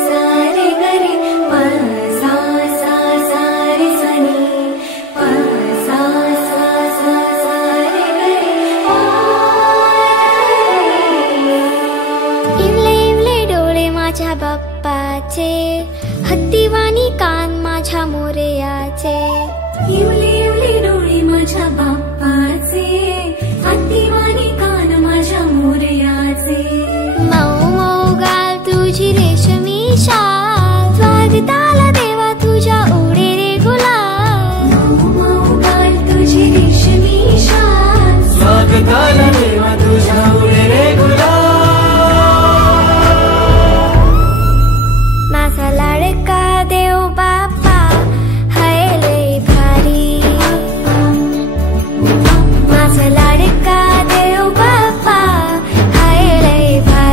सा रे ग रे प सा सा सा रे सा नी प सा सा सा सा रे ग रे इवले इवले डोळे माझ्या बाप्पाचे